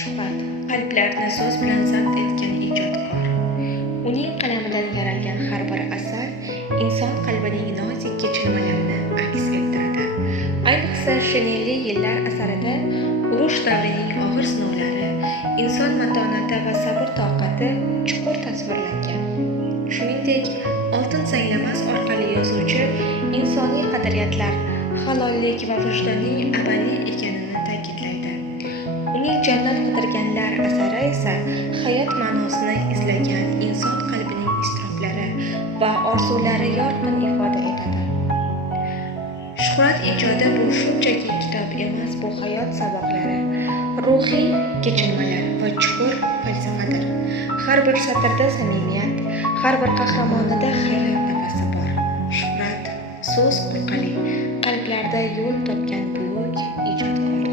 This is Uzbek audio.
Shuhrat qalblarni so'z bilan zabt etgan ijodkor. Uning qalamidan yaralgan har bir asar inson qalbining nozik kechinmalarini aks ettiradi. Ayniqsa Shineli yillar asarida urush davrining og'ir sinovlari, inson matonati va sabr-toqati chuqur tasvirlangan. Shuningdek, Oltin zanglamas orqali yozuvchi insoniy qadriyatlar, halollik va vijdonning abadiy ekanini ta'kidlaydi. Uning Jannat qidirganlar asari esa hayot ma'nosini izlagan inson qalbining iztiroblari va orzulari yorqin ifoda etadi. Shuhrat ijodi bu shunchaki kitob emas, bu hayot saboqlari, ruhiy kechinmalar va chuqur falsafadir. Har bir satrda samimiyat, har bir qahramonida hayrat nafasi bor. Shuhrat so'z orqali qalblarda yo'l topgan buyuk ijodkor.